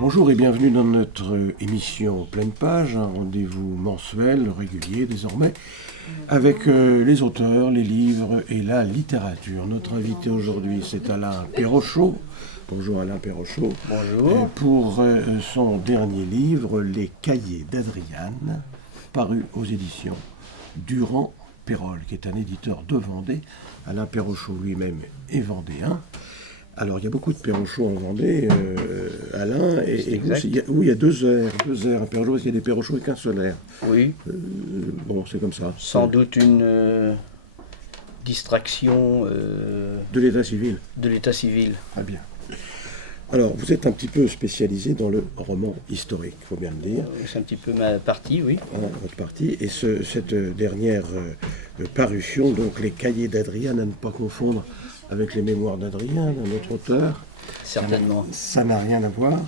Bonjour et bienvenue dans notre émission Pleine Page, un rendez-vous mensuel, régulier désormais, avec les auteurs, les livres et la littérature. Notre invité aujourd'hui, c'est Alain Perrochot. Bonjour Alain Perrochot. Bonjour. Pour son dernier livre, Les Cahiers d'Adriane, paru aux éditions Durand-Perrol, qui est un éditeur de Vendée. Alain Perrochot lui-même est vendéen. Alors, il y a beaucoup de Perrochot en Vendée, Alain, et vous, il y a deux airs, un Perrochot, parce qu'il y a des Perrochot et qu'un seul air. Oui. Bon, c'est comme ça. Sans doute une distraction de l'état civil. De l'état civil. Ah bien. Alors, vous êtes un petit peu spécialisé dans le roman historique, il faut bien le dire. C'est un petit peu ma partie, oui. Votre partie. Et cette dernière parution, donc Les Cahiers d'Adriane, à ne pas confondre avec les mémoires d'Adrien, d'un autre auteur. Certainement. Ça n'a rien à voir.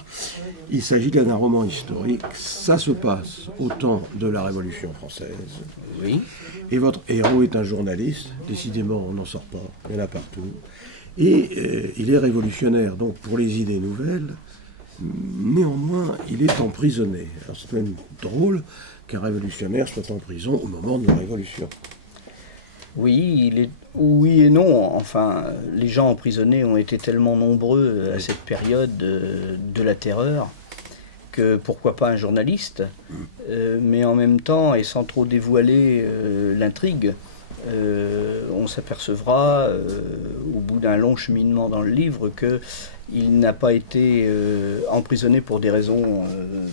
Il s'agit d'un roman historique. Ça se passe au temps de la Révolution française. Oui. Et votre héros est un journaliste. Décidément, on n'en sort pas. Il y en a partout. Et il est révolutionnaire, donc pour les idées nouvelles. Néanmoins, il est emprisonné. Alors c'est même drôle qu'un révolutionnaire soit en prison au moment de la Révolution. Oui, oui et non. Enfin, les gens emprisonnés ont été tellement nombreux à cette période de la terreur que pourquoi pas un journaliste. Mais en même temps, et sans trop dévoiler l'intrigue, on s'apercevra au bout d'un long cheminement dans le livre qu'il n'a pas été emprisonné pour des raisons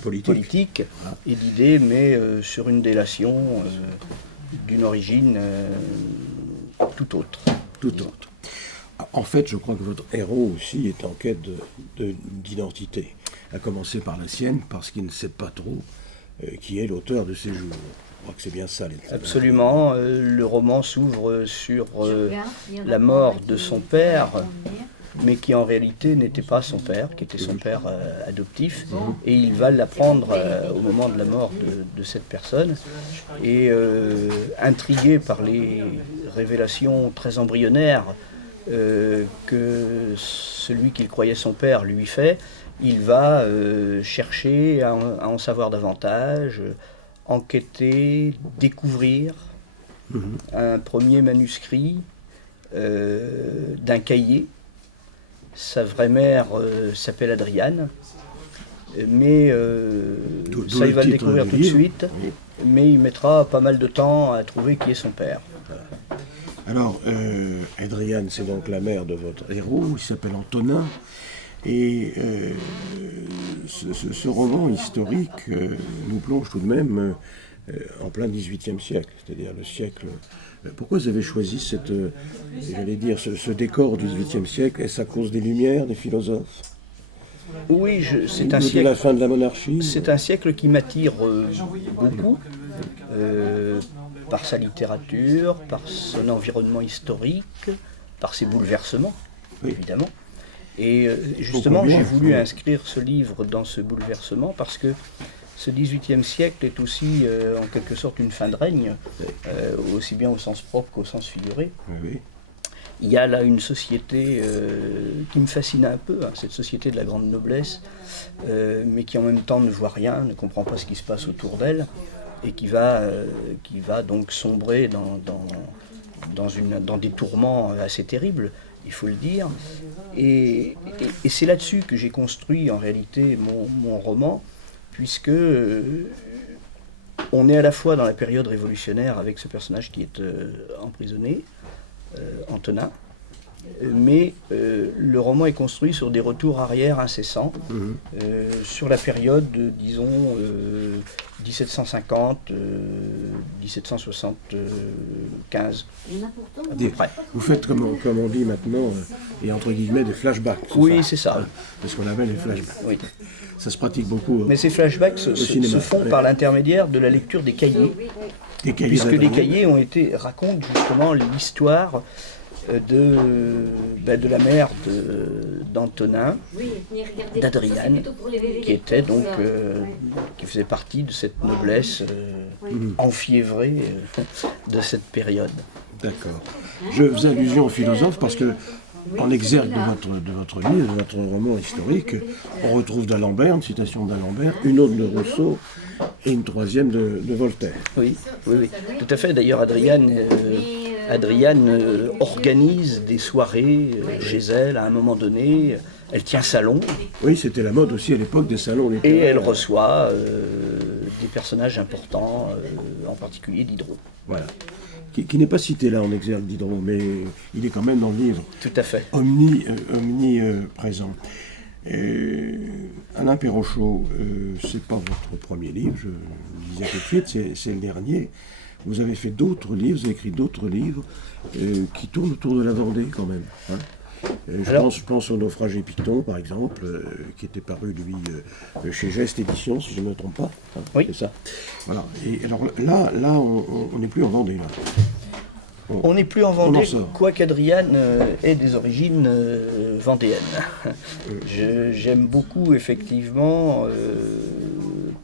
politiques et d'idées, mais sur une délation d'une origine tout autre. Tout autre. En fait, je crois que votre héros aussi est en quête d'identité, à commencer par la sienne, parce qu'il ne sait pas trop qui est l'auteur de ses jours. Je crois que c'est bien ça. Absolument. Le roman s'ouvre sur la mort de son père, mais qui en réalité n'était pas son père, qui était son père adoptif, et il va l'apprendre au moment de la mort de cette personne, et intrigué par les révélations très embryonnaires que celui qu'il croyait son père lui fait, il va chercher à en savoir davantage, enquêter, découvrir un premier manuscrit d'un cahier. Sa vraie mère s'appelle Adriane, mais ça il va le découvrir tout de suite, mais il mettra pas mal de temps à trouver qui est son père. Alors, Adriane, c'est donc la mère de votre héros, il s'appelle Antonin, et ce roman historique nous plonge tout de même en plein XVIIIe siècle, c'est-à-dire le siècle... Pourquoi vous avez choisi ce décor du XVIIIe siècle? Est-ce à cause des Lumières, des philosophes? Oui, c'est un siècle... De la fin de la monarchie? C'est un siècle qui m'attire beaucoup, par sa littérature, par son environnement historique, par ses bouleversements, évidemment. Et justement, j'ai voulu inscrire ce livre dans ce bouleversement parce que ce XVIIIe siècle est aussi en quelque sorte une fin de règne, aussi bien au sens propre qu'au sens figuré. Oui. Il y a là une société qui me fascine un peu, cette société de la grande noblesse, mais qui en même temps ne voit rien, ne comprend pas ce qui se passe autour d'elle, et qui va donc sombrer dans des tourments assez terribles, il faut le dire. Et c'est là-dessus que j'ai construit en réalité mon roman, puisque on est à la fois dans la période révolutionnaire avec ce personnage qui est emprisonné, Antonin, mais le roman est construit sur des retours arrière incessants, sur la période, disons, 1750, 1775, à peu près. Vous faites, comme on dit maintenant, et entre guillemets, des flashbacks. Oui, c'est ça. C'est ce qu'on appelle les flashbacks. Oui. Ça se pratique beaucoup. Mais ces flashbacks se font par l'intermédiaire de la lecture des cahiers. Puisque les cahiers racontent justement l'histoire de la mère d'Antonin, d'Adriane, qui était donc qui faisait partie de cette noblesse enfiévrée de cette période. D'accord. Je faisais allusion aux philosophes parce que en exergue de votre livre, de votre roman historique, on retrouve d'Alembert, une citation d'Alembert, une autre de Rousseau et une troisième de Voltaire. Oui, tout à fait. D'ailleurs, Adriane organise des soirées chez elle à un moment donné. Elle tient salon. Oui, c'était la mode aussi à l'époque des salons littéraires. Et elle reçoit des personnages importants, en particulier Diderot. Voilà. Qui n'est pas cité là en exergue Diderot, mais il est quand même dans le livre. Tout à fait. Omniprésent. Alain Perrochot, c'est pas votre premier livre, je le disais tout de suite, c'est le dernier. Vous avez fait d'autres livres, vous avez écrit d'autres livres qui tournent autour de la Vendée quand même. Hein. Je pense au Naufrage Python, par exemple, qui était paru, lui, chez Geste Édition, si je ne me trompe pas. Hein, oui. C'est ça. Voilà. Et alors là on n'est plus en Vendée. Là. On n'est plus en Vendée, quoiqu'Adriane ait des origines vendéennes. J'aime beaucoup, effectivement,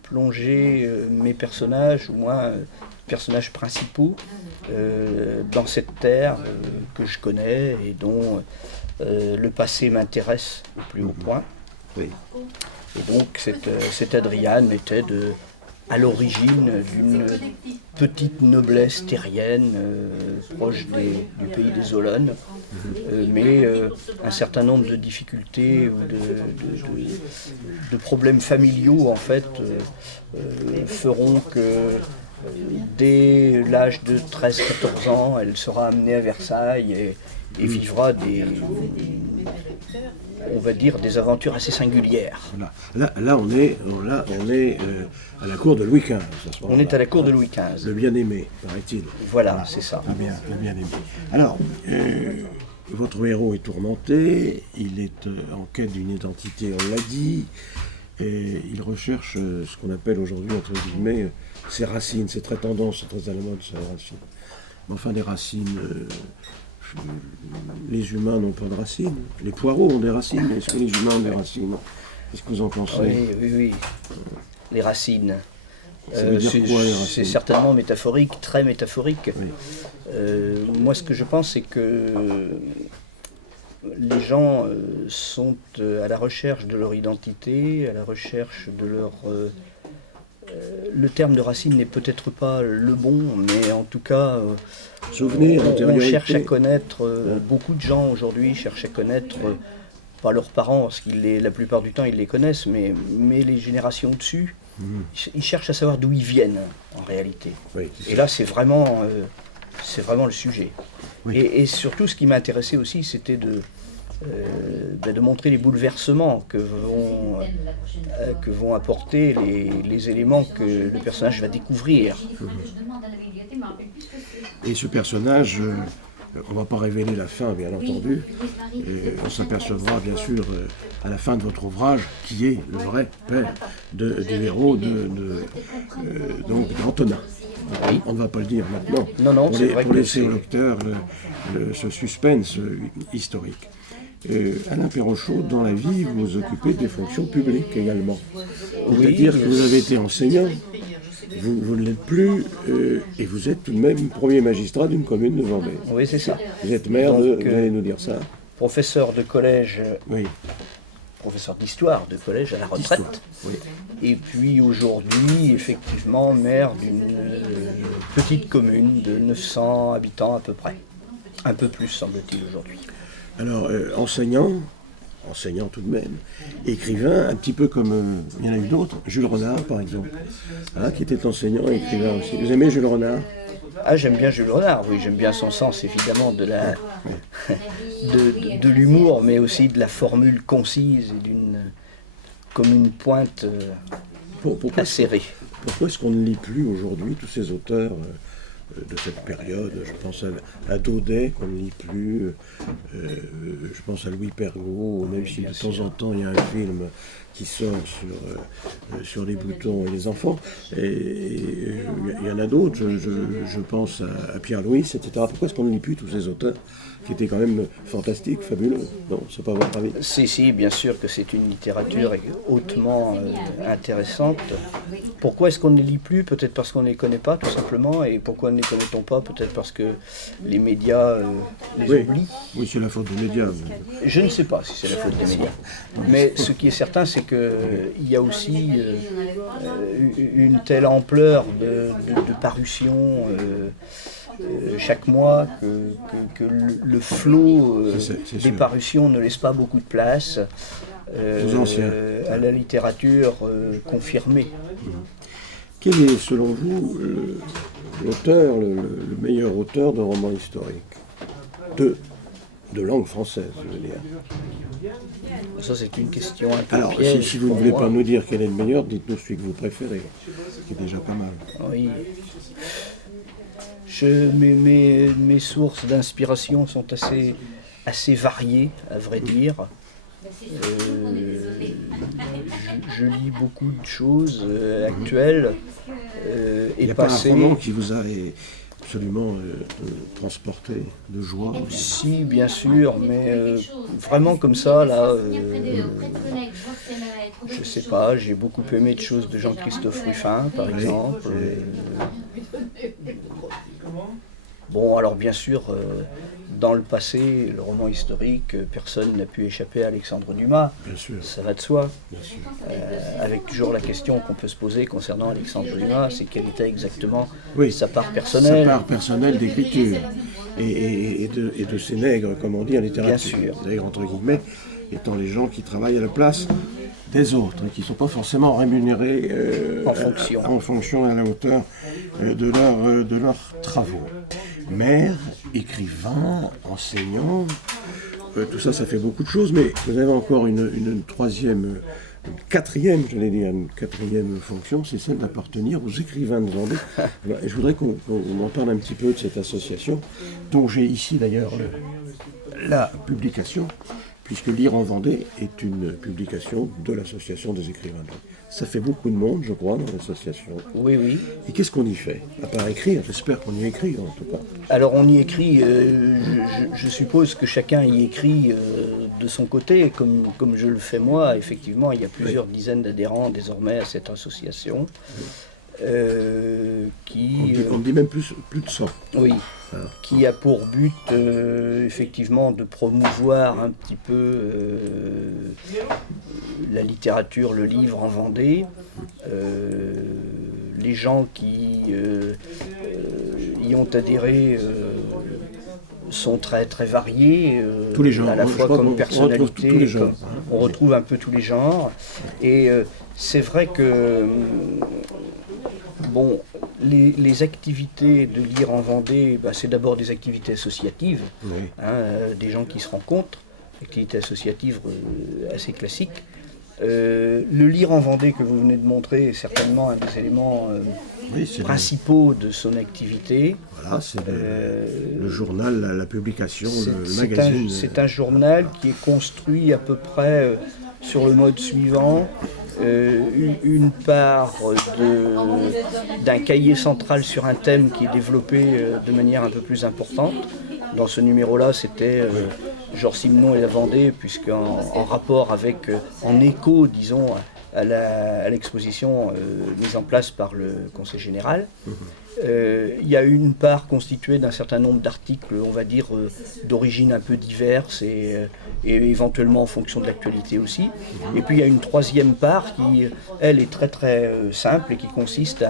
plonger mes personnages, ou moins personnages principaux, dans cette terre que je connais et dont le passé m'intéresse au plus haut point. Oui. Et donc cette Adriane était à l'origine d'une petite noblesse terrienne proche du pays des Olonnes, mais un certain nombre de difficultés ou de problèmes familiaux en fait feront que dès l'âge de 13-14 ans, elle sera amenée à Versailles et vivra on va dire, des aventures assez singulières. Voilà. Là, on est à la cour de Louis XV. On est à la cour de Louis XV. Le bien-aimé, paraît-il. Voilà, c'est ça. Le bien-aimé. Alors, votre héros est tourmenté, il est en quête d'une identité, on l'a dit, et il recherche ce qu'on appelle aujourd'hui, entre guillemets, ses racines. C'est très tendance, c'est très à la mode, ces racines. Mais enfin, des racines... les humains n'ont pas de racines. Les poireaux ont des racines. Est-ce que les humains ont des racines? Qu'est-ce que vous en pensez? Oui. Les racines. Ça veut dire quoi, les racines? C'est certainement métaphorique, très métaphorique. Oui. Moi, ce que je pense, c'est que les gens sont à la recherche de leur identité, à la recherche de leur... le terme de racine n'est peut-être pas le bon, mais en tout cas... on cherche à connaître, beaucoup de gens aujourd'hui cherchent à connaître, pas leurs parents, parce que la plupart du temps ils les connaissent, mais les générations au-dessus, ils cherchent à savoir d'où ils viennent en réalité. Oui, et là c'est vraiment le sujet. Oui. Et surtout ce qui m'a intéressé aussi, c'était de montrer les bouleversements que vont apporter les éléments que le personnage va découvrir. Et ce personnage, on ne va pas révéler la fin, bien entendu, on s'apercevra bien sûr à la fin de votre ouvrage qui est le vrai père du héros donc d'Antonin. Oui. On ne va pas le dire maintenant, non, c'est vrai pour laisser au lecteur ce suspense historique. Alain Perrochot, dans la vie, vous vous occupez des fonctions publiques également. C'est-à-dire que vous avez été enseignant, vous ne l'êtes plus, et vous êtes tout de même premier magistrat d'une commune de Vendée. Oui, c'est ça. Vous êtes maire vous allez nous dire ça. Professeur de collège, oui. Professeur d'histoire de collège à la retraite. Oui. Et puis aujourd'hui, effectivement, maire d'une petite commune de 900 habitants à peu près. Un peu plus, semble-t-il, aujourd'hui. Alors, enseignant tout de même, écrivain, un petit peu comme, il y en a eu d'autres, Jules Renard par exemple, hein, qui était enseignant et écrivain aussi. Vous aimez Jules Renard? Ah, j'aime bien Jules Renard, oui, j'aime bien son sens évidemment de l'humour, mais aussi de la formule concise et comme une pointe acérée. Pourquoi est-ce qu'on ne lit plus aujourd'hui tous ces auteurs de cette période? Je pense à Daudet, qu'on ne lit plus, je pense à Louis Pergaud, même si de temps en temps il y a un film qui sort sur les boutons et les enfants, et il y en a d'autres, je pense à Pierre Louis, etc. Pourquoi est-ce qu'on ne lit plus tous ces auteurs qui étaient quand même fantastiques, fabuleux? Non, c'est pas votre avis? Si, bien sûr que c'est une littérature hautement intéressante. Pourquoi est-ce qu'on ne les lit plus? Peut-être parce qu'on ne les connaît pas, tout simplement. Et pourquoi ne les connaît-on pas, peut-être parce que les médias les oublient. Oui, c'est la faute des médias. Je ne sais pas si c'est la faute des médias. Mais ce qui est certain, c'est qu'il y a aussi une telle ampleur de parution chaque mois que le flot des parutions ne laisse pas beaucoup de place à la littérature confirmée. Quel est, selon vous, l'auteur, le meilleur auteur de romans historiques de langue française, je veux dire? Ça, c'est une question un peu Alors, piège si vous ne pour voulez moi. pas nous dire quel est le meilleur, dites-nous celui que vous préférez, ce qui est déjà pas mal. Oui. Mes sources d'inspiration sont assez variées, à vrai dire. Je lis beaucoup de choses actuelles Il et n'y a pas un passées. roman qui vous a absolument transporté de joie? Si, bien sûr, mais vraiment comme ça, là, je sais pas, j'ai beaucoup aimé de choses de Jean-Christophe Ruffin, par exemple. Bon, alors bien sûr, dans le passé, le roman historique, personne n'a pu échapper à Alexandre Dumas. Bien sûr. Ça va de soi. Bien sûr. Avec toujours la question qu'on peut se poser concernant Alexandre Dumas, c'est quelle était exactement Oui, sa part personnelle. sa part personnelle d'écriture et de ces nègres, comme on dit en littérature. Bien sûr. Nègres, entre guillemets, étant les gens qui travaillent à la place des autres, et qui ne sont pas forcément rémunérés en fonction et à la hauteur de leurs travaux. Maire, écrivain, enseignant, tout ça, ça fait beaucoup de choses, mais vous avez encore une quatrième fonction, c'est celle d'appartenir aux écrivains de Vendée. Et je voudrais qu'on en parle un petit peu de cette association, dont j'ai ici d'ailleurs la publication, puisque Lire en Vendée est une publication de l'association des écrivains de Vendée. Ça fait beaucoup de monde, je crois, dans l'association. Oui, oui. Et qu'est-ce qu'on y fait? À part écrire, j'espère qu'on y écrit en tout cas. Alors on y écrit, je suppose que chacun y écrit de son côté, comme je le fais moi. Effectivement, il y a plusieurs dizaines d'adhérents désormais à cette association. On dit même plus de 100. Oui, qui a pour but effectivement de promouvoir un petit peu la littérature, le livre en Vendée. Les gens qui y ont adhéré sont très très variés, tous les genres, à la fois comme personnalité, on retrouve un peu tous les genres. Et c'est vrai que bon, les activités de Lire en Vendée, c'est d'abord des activités associatives, oui. Des gens qui se rencontrent, activités associatives assez classiques. Le Lire en Vendée que vous venez de montrer est certainement un des éléments principaux de son activité. Voilà, c'est le journal, la publication, le magazine. C'est un journal qui est construit à peu près sur le mode suivant. Une part d'un cahier central sur un thème qui est développé de manière un peu plus importante. Dans ce numéro-là, c'était Georges Simenon et la Vendée, puisqu'en rapport avec, en écho, disons, à l'exposition mise en place par le Conseil général. Il y a une part constituée d'un certain nombre d'articles, on va dire, d'origine un peu diverse et éventuellement en fonction de l'actualité aussi. Et puis il y a une troisième part qui, elle, est très très simple et qui consiste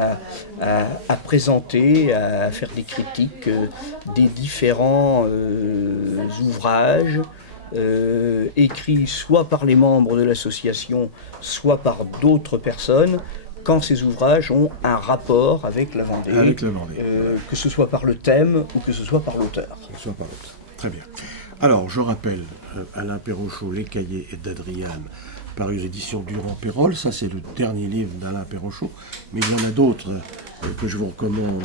à présenter, à faire des critiques des différents ouvrages écrits soit par les membres de l'association, soit par d'autres personnes, quand ces ouvrages ont un rapport avec la Vendée, que ce soit par le thème ou que ce soit par l'auteur. Très bien. Alors, je rappelle, Alain Perrochot, Les Cahiers d'Adriane, paru aux éditions Durand-Pérol. Ça, c'est le dernier livre d'Alain Perrochot. Mais il y en a d'autres que je vous recommande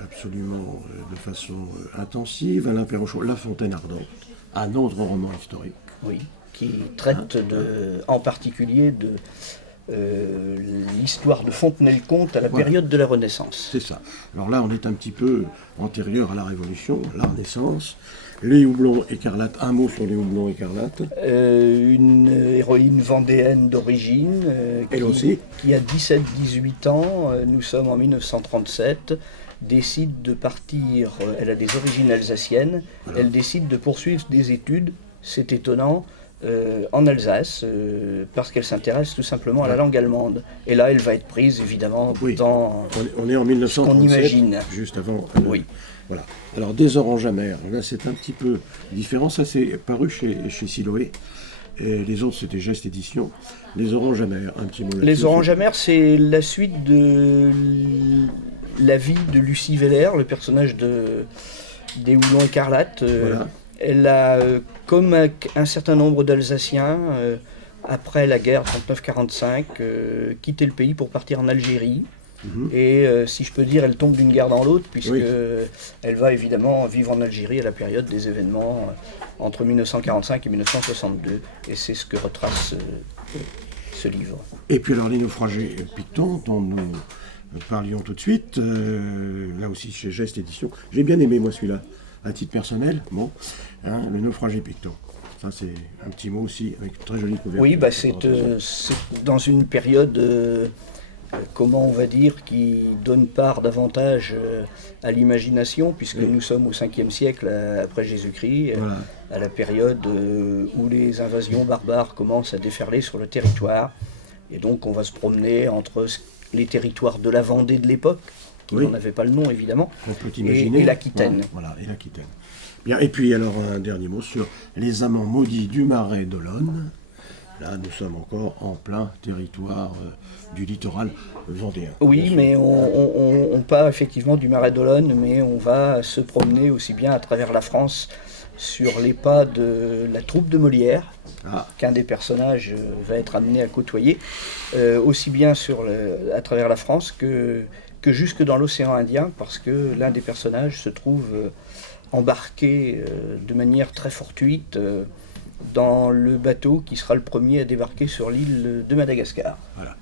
absolument de façon intensive. Alain Perrochot, La Fontaine Ardente, un autre roman historique. Oui, qui traite en particulier de l'histoire de Fontenay-le-Comte à la période de la Renaissance. C'est ça. Alors là, on est un petit peu antérieur à la Révolution, à la Renaissance, Les houblons écarlates, un mot sur les houblons écarlates. Une héroïne vendéenne d'origine Elle aussi. qui a 17-18 ans, nous sommes en 1937, décide de partir, elle a des origines alsaciennes, Voilà. elle décide de poursuivre des études, c'est étonnant, en Alsace, parce qu'elle s'intéresse tout simplement à la langue allemande. Et là, elle va être prise, évidemment, Oui. dans... On est en 1937, qu'on imagine. juste avant. Oui. Voilà. Alors, des oranges amères, là c'est un petit peu différent. Ça, c'est paru chez Siloé. Et les autres, c'était Geste Édition. Les oranges amères, un petit mot là-dessus. Les oranges amères, c'est la suite de la vie de Lucie Weller, le personnage des houblons écarlates. Voilà. Elle a, comme un certain nombre d'Alsaciens, après la guerre 39-45, quitté le pays pour partir en Algérie. Et si je peux dire, elle tombe d'une guerre dans l'autre, puisque Oui. elle va évidemment vivre en Algérie à la période des événements entre 1945 et 1962. Et c'est ce que retrace ce livre. Et puis alors, les naufragés Picton, dont nous parlions tout de suite, là aussi chez Geste Édition. J'ai bien aimé, moi, celui-là, à titre personnel. Bon, hein, le naufragé Picton. Ça, c'est un petit mot aussi, avec une très jolie couverture. Oui, bah c'est dans une période, comment on va dire, qui donne part davantage à l'imagination, puisque nous sommes au 5e siècle après Jésus-Christ, Voilà. à la période où les invasions barbares commencent à déferler sur le territoire. Et donc on va se promener entre les territoires de la Vendée de l'époque, qui Oui. n'en avait pas le nom évidemment, On peut imaginer. et l'Aquitaine. Voilà, et l'Aquitaine. Bien, et puis alors un dernier mot sur les amants maudits du Marais d'Olonne. Là, nous sommes encore en plein territoire du littoral vendéen. Oui, mais on part effectivement du Marais d'Olonne, mais on va se promener aussi bien à travers la France sur les pas de la troupe de Molière, qu'un des personnages va être amené à côtoyer, aussi bien à travers la France que jusque dans l'océan Indien, parce que l'un des personnages se trouve embarqué de manière très fortuite dans le bateau qui sera le premier à débarquer sur l'île de Madagascar. Voilà.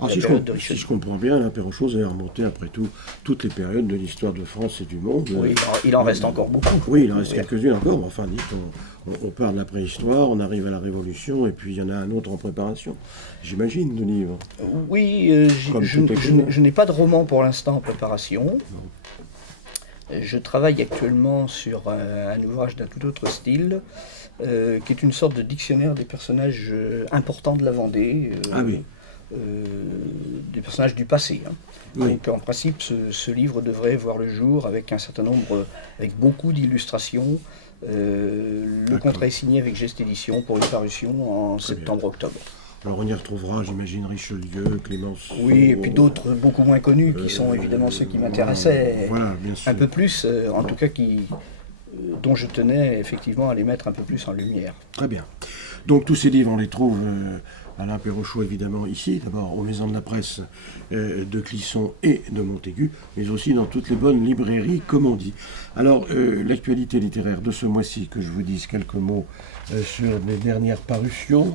Alors, La si je comprends bien, la Perrochose est remontée après tout toutes les périodes de l'histoire de France et du monde. Oui, il en reste encore beaucoup. Oui, il en reste quelques-unes encore, mais enfin, dites, on part de la préhistoire, on arrive à la Révolution, et puis il y en a un autre en préparation, j'imagine, de livres. Oui, Comme tout écrivain. je n'ai pas de roman pour l'instant en préparation. Je travaille actuellement sur un ouvrage d'un tout autre style, qui est une sorte de dictionnaire des personnages importants de la Vendée. Ah oui. Des personnages du passé. Hein. Oui. Donc en principe, ce livre devrait voir le jour avec un certain nombre, avec beaucoup d'illustrations. Le contrat est signé avec Geste Édition pour une parution en septembre-octobre. Alors on y retrouvera, j'imagine, Richelieu, Clémenceau... Oui, et puis d'autres beaucoup moins connus qui sont évidemment ceux qui m'intéressaient voilà, bien sûr. un peu plus, en tout cas dont je tenais effectivement à les mettre un peu plus en lumière. Très bien. Donc tous ces livres, on les trouve Alain Perrochot, évidemment, ici, d'abord aux Maisons de la Presse de Clisson et de Montaigu, mais aussi dans toutes les bonnes librairies, comme on dit. Alors, l'actualité littéraire de ce mois-ci, que je vous dise quelques mots sur les dernières parutions.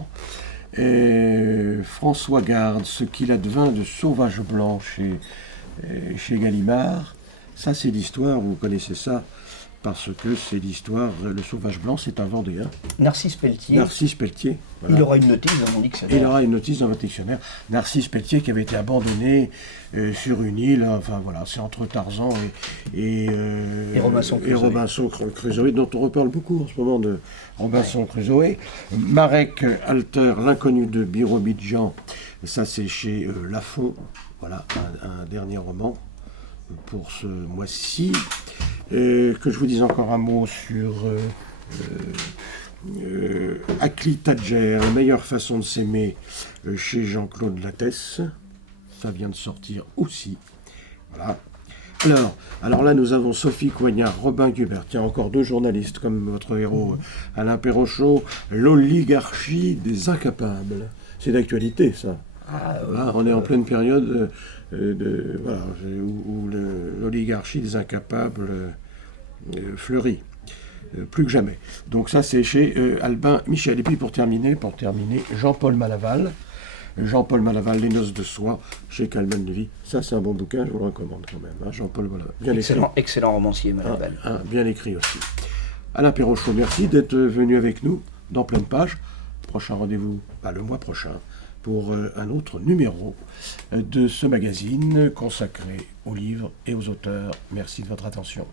François Garde, ce qu'il advint de Sauvage Blanc chez Gallimard. Ça, c'est l'histoire, vous connaissez ça, parce que c'est l'histoire, le Sauvage Blanc, c'est un Vendéen. Narcisse Pelletier. Narcisse Pelletier. Voilà. Il aura une notice dans mon dictionnaire. Il aura une notice dans votre dictionnaire. Narcisse Pelletier qui avait été abandonné sur une île, enfin voilà, c'est entre Tarzan et Robinson Crusoe, dont on reparle beaucoup en ce moment de Robinson Crusoe. Marek Alter, l'inconnu de Birobidjan, ça c'est chez Lafon, voilà, un dernier roman pour ce mois-ci. Que je vous dise encore un mot sur Akli Tadjer, la meilleure façon de s'aimer, chez Jean-Claude Lattès. Ça vient de sortir aussi. Voilà. Alors là, nous avons Sophie Coignard, Robin Gubert, tiens, encore deux journalistes comme votre héros, Alain Perrochot, l'oligarchie des incapables. C'est d'actualité, ça. Là, on est en pleine période où l'oligarchie des incapables fleurit, plus que jamais. Donc ça, c'est chez Albin Michel. Et puis pour terminer, Jean-Paul Malaval. Jean-Paul Malaval, Les Noces de Soie, chez Calman Levy. Ça, c'est un bon bouquin, je vous le recommande quand même. Hein, Jean-Paul Malaval. Bien excellent romancier, Malaval. Bien écrit aussi. Alain Perrochot, merci d'être venu avec nous dans Pleine Page. Prochain rendez-vous le mois prochain pour un autre numéro de ce magazine consacré aux livres et aux auteurs. Merci de votre attention.